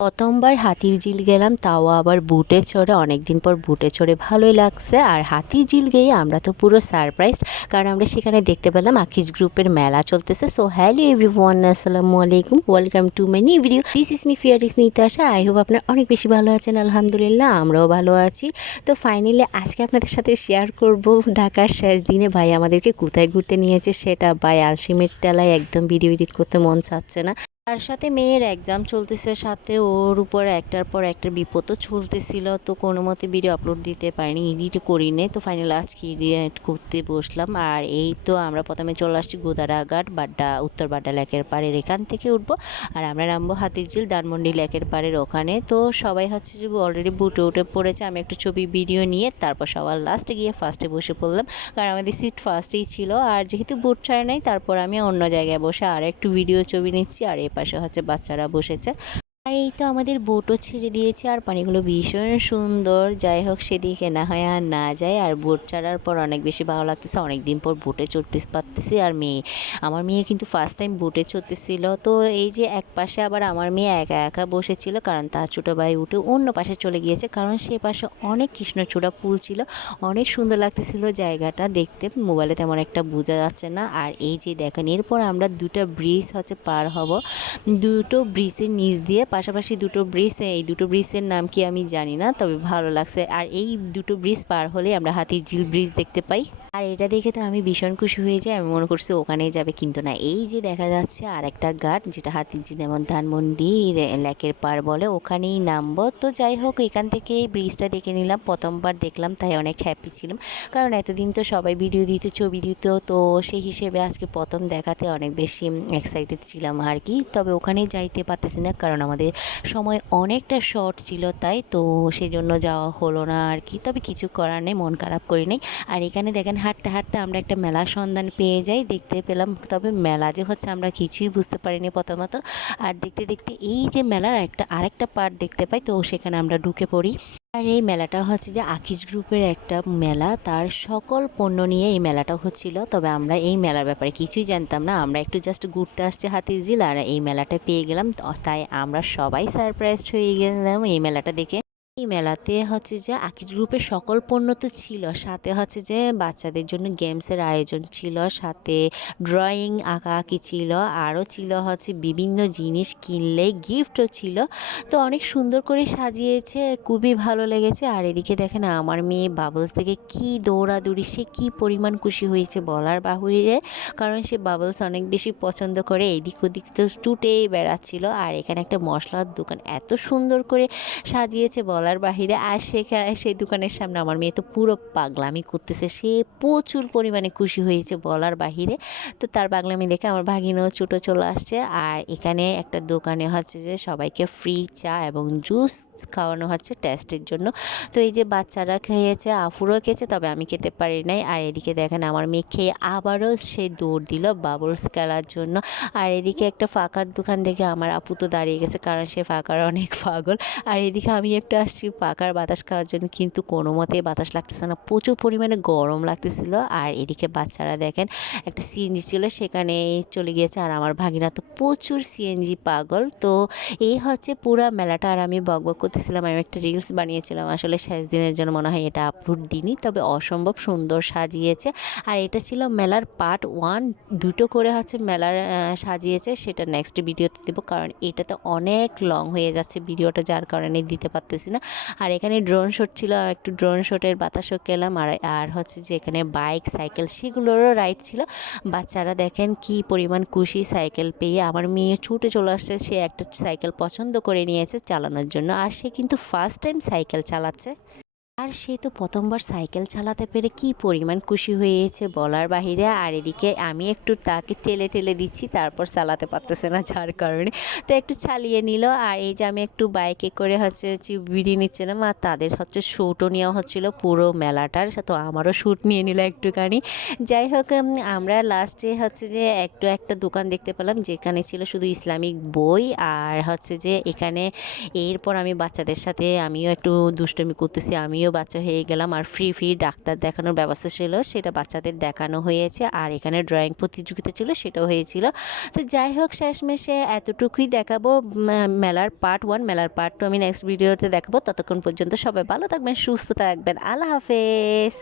প্রথমবার হাতিরঝিল গেলাম, তাও আবার বুটে চড়ে। অনেকদিন পর বুটে চড়ে ভালোই লাগছে। আর হাতিরঝিল গিয়ে আমরা তো পুরো সারপ্রাইজ, কারণ আমরা সেখানে দেখতে পেলাম আকিজ গ্রুপের মেলা চলতেছে। সো হ্যালো এভরিওয়ান, আসসালামু আলাইকুম, welcome to my new video. This is me ফিয়ারিস নিতাশা। আই হোপ আপনারা অনেক বেশি ভালো আছেন। আলহামদুলিল্লাহ, আমরাও ভালো আছি। তো ফাইনালি আজকে আপনাদের সাথে শেয়ার করব ঢাকার শেষ দিনে ভাই আমাদেরকে কোথায় ঘুরতে নিয়েছে সেটা। ভাই আলসিমের টেলায় একদম ভিডিও এডিট করতে মন চাচ্ছে না। তার সাথে মেয়ের এক্সাম চলতেছে, সাথে ওর উপর একটার পর একটা বিপদও চলতেছিল। তো কোনো মতে ভিডিও আপলোড দিতে পারিনি, এডিটও করিনি। তো ফাইনালি আজকে এডিট করতে বসলাম। আর এই তো আমরা প্রথমে চলে আসছি গোদারাঘাট বাড্ডা, উত্তর বাড্ডা লেকের পাড়ের এখান থেকে উঠবো। আর আমরা নামবো হাতিরঝিল ধানমন্ডি লেকের পাড়ের ওখানে। তো সবাই হচ্ছে যে অলরেডি বুটে উঠে পড়েছে। আমি একটু ছবি ভিডিও নিয়ে তারপর সবার লাস্টে গিয়ে ফার্স্টে বসে পড়লাম, কারণ আমাদের সিট ফার্স্টেই ছিল। আর যেহেতু বুট ছাড়া নাই, তারপর আমি অন্য জায়গায় বসে আর একটু ভিডিও ছবি নিচ্ছি। আর পাশে হচ্ছে বাচ্চারা বসেছে। আর এই তো আমাদের বোটও ছেড়ে দিয়েছে, আর পানিগুলো ভীষণ সুন্দর। যাই হোক, সেদিকে না হয় আর না যায়। আর বোট ছাড়ার পর অনেক বেশি ভালো লাগতেছে, অনেকদিন পর বোটে চড়তে পারতেছি। আর আমার মেয়ে কিন্তু ফার্স্ট টাইম বোটে চড়তেছিল। তো এই যে এক পাশে আবার আমার মেয়ে একা একা বসেছিল, কারণ তার ছোটো ভাই উঠে অন্য পাশে চলে গিয়েছে, কারণ সে পাশে অনেক কৃষ্ণচূড়া ফুল ছিল। অনেক সুন্দর লাগতেছিল জায়গাটা দেখতে, মোবাইলে তেমন একটা বোঝা যাচ্ছে না। আর এই যে দেখেন, এরপর আমরা দুটো ব্রিজ হচ্ছে পার হব। দুটো ব্রিজের নিচ দিয়ে পাশাপাশি দুটো ব্রিজ, এই দুটো ব্রিজের নাম কি আমি জানি না, তবে ভালো লাগছে। আর এই দুটো ব্রিজ পার হলে আমরা হাতিরঝিল ব্রিজ দেখতে পাই। আর এটা দেখে তো আমি ভীষণ খুশি হয়ে যাই। আমি মনে করছি ওখানেই যাবে, কিন্তু না, এই যে দেখা যাচ্ছে আর একটা ঘাট, যেটা হাতিরঝিল যেমন ধানমন্ডি লেকের পার বলে, ওখানেই নামবো। তো যাই হোক, এখান থেকে এই ব্রিজটা দেখে নিলাম, প্রথমবার দেখলাম, তাই অনেক হ্যাপি ছিলাম। কারণ এতদিন তো সবাই ভিডিও দিত, ছবি দিত, তো সেই হিসেবে আজকে প্রথম দেখাতে অনেক বেশি এক্সাইটেড ছিলাম আর কি। তবে ওখানে যাইতে পারতেছি না, কারণ আমাদের সময় অনেকটা শর্ট ছিল, তাই তো সেই জন্য যাওয়া হলো না আর কি। তবে কিছু করার নেই, মন খারাপ করি নাই। আর এখানে দেখেন, হাঁটতে হাঁটতে আমরা একটা মেলার সন্ধান পেয়ে যাই, দেখতে পেলাম। তবে মেলা যে হচ্ছে আমরা কিছুই বুঝতে পারিনি প্রথমত। আর দেখতে দেখতে এই যে মেলার আরেকটা পার্ট দেখতে পাই, তো সেখানে আমরা ঢুকে পড়ি। আর এই মেলাটা হচ্ছে যে আকিজ গ্রুপের একটা মেলা, তার সকল পণ্য নিয়ে এই মেলাটা হচ্ছিল। তবে আমরা এই মেলার ব্যাপারে কিছুই জানতাম না, আমরা একটু জাস্ট ঘুরতে আসছি হাতিরঝিল, আর এই মেলাটা পেয়ে গেলাম। তাই আমরা সবাই সারপ্রাইজড হয়ে গেলাম এই মেলাটা দেখে। এই মেলাতে হচ্ছে যে আকিজ গ্রুপের সকল পণ্য তো ছিল, সাথে হচ্ছে যে বাচ্চাদের জন্য গেমসের আয়োজন ছিল, সাথে ড্রয়িং আঁকাআঁকি ছিল, আরও ছিল হচ্ছে বিভিন্ন জিনিস কিনলে গিফটও ছিল। তো অনেক সুন্দর করে সাজিয়েছে, খুবই ভালো লেগেছে। আর এদিকে দেখেন, আমার মেয়ে বাবলস থেকে কি দৌড়াদৌড়ি, সে কি পরিমাণ খুশি হয়েছে বলার বাহুরে, কারণ সে বাবলস অনেক বেশি পছন্দ করে। এদিক ওদিক তো টুটেই বেড়াচ্ছিল। আর এখানে একটা মশলার দোকান এত সুন্দর করে সাজিয়েছে বলার বাহিরে। আর সেই দোকানের সামনে আমার মেয়ে তো পুরো পাগলামি করতেছে, সে প্রচুর পরিমাণে খুশি হয়েছে বলার বাহিরে। তো তার পাগলামি দেখে আমার ভাগিনাও ছোটো চলে আসছে। আর এখানে একটা দোকানে হচ্ছে যে সবাইকে ফ্রি চা এবং জুস খাওয়ানো হচ্ছে টেস্টের জন্য। তো এই যে বাচ্চারা খেয়েছে, আফুরও খেয়েছে, তবে আমি খেতে পারি নাই। আর এদিকে দেখেন, আমার মেয়ে খেয়ে আবারও সে দৌড় দিল বাবলস খেলার জন্য। আর এদিকে একটা ফাঁকার দোকান দেখে আমার আপু তো দাঁড়িয়ে গেছে, কারণ সে ফাঁকার অনেক পাগল। আর এদিকে আমি একটু আসছি পাকার বাতাস খাওয়ার জন্য, কিন্তু কোনো মতেই বাতাস লাগতেছে না, প্রচুর পরিমাণে গরম লাগতেছিল। আর এদিকে বাচ্চারা দেখেন, একটা সিএনজি ছিল, সেখানে চলে গিয়েছে। আর আমার ভাগিনা তো প্রচুর সিএনজি পাগল। তো এই হচ্ছে পুরা মেলাটা। আর আমি বকবক করতেছিলাম, আমি একটা রিলস বানিয়েছিলাম আসলে শেষ দিনের জন্য, মনে হয় এটা আপলোড দিনই, তবে অসম্ভব সুন্দর সাজিয়েছে। আর এটা ছিল মেলার পার্ট 1, দুটো করে হচ্ছে মেলার সাজিয়েছে, সেটা নেক্সট ভিডিওতে দেবো, কারণ এটা তো অনেক লং হয়ে যাচ্ছে ভিডিওটা, যার কারণে দিতে পারতেছি না। আর এখানে ড্রোন শট ছিল, একটু ড্রোন শটের বাতাসও পেলাম। আর হচ্ছে যে এখানে বাইক সাইকেল সেগুলোরও রাইড ছিল। বাচ্চারা দেখেন কি পরিমাণ খুশি সাইকেল পেয়ে। আমার মেয়ে ছুটে চলে আসছে, সে একটা সাইকেল পছন্দ করে নিয়েছে চালানোর জন্য। আর সে কিন্তু ফার্স্ট টাইম সাইকেল চালাচ্ছে। আর সে তো প্রথমবার সাইকেল চালাতে পেরে কি পরিমাণ খুশি হয়েছে বলার বাহিরে। আর এদিকে আমি একটু তাকে ঠেলে ঠেলে দিচ্ছি, তারপর চালাতে পারতেছে না, যার কারণে তো একটু চালিয়ে নিল। আর এই যে আমি একটু বাইকে করে হচ্ছে ভিডিও নিচ্ছিলাম, আর তাদের হচ্ছে শ্যুটও নেওয়া হচ্ছিলো পুরো মেলাটার, তো আমারও শ্যুট নিয়ে নিল একটুখানি। যাই হোক, আমরা লাস্টে হচ্ছে যে একটা দোকান দেখতে পেলাম, যেখানে ছিল শুধু ইসলামিক বই। আর হচ্ছে যে এখানে এরপর আমি বাচ্চাদের সাথে আমিও একটু দুষ্টুমি করতেছি, আমিও আমিও বাচ্চা হয়ে গেলাম, আর ফ্রি ডাক্তার দেখানোর ব্যবস্থা ছিল, সেটা বাচ্চাদের দেখানো হয়েছে। আর এখানে ড্রয়িং প্রতিযোগিতা ছিল, সেটাও হয়েছিল। তো যাই হোক, শেষমেশে এতটুকুই দেখাবো মেলার পার্ট 1। মেলার পার্ট 2 আমি নেক্সট ভিডিওতে দেখাবো। ততক্ষণ পর্যন্ত সবাই ভালো থাকবেন, সুস্থ থাকবেন। আল্লাহ হাফেজ।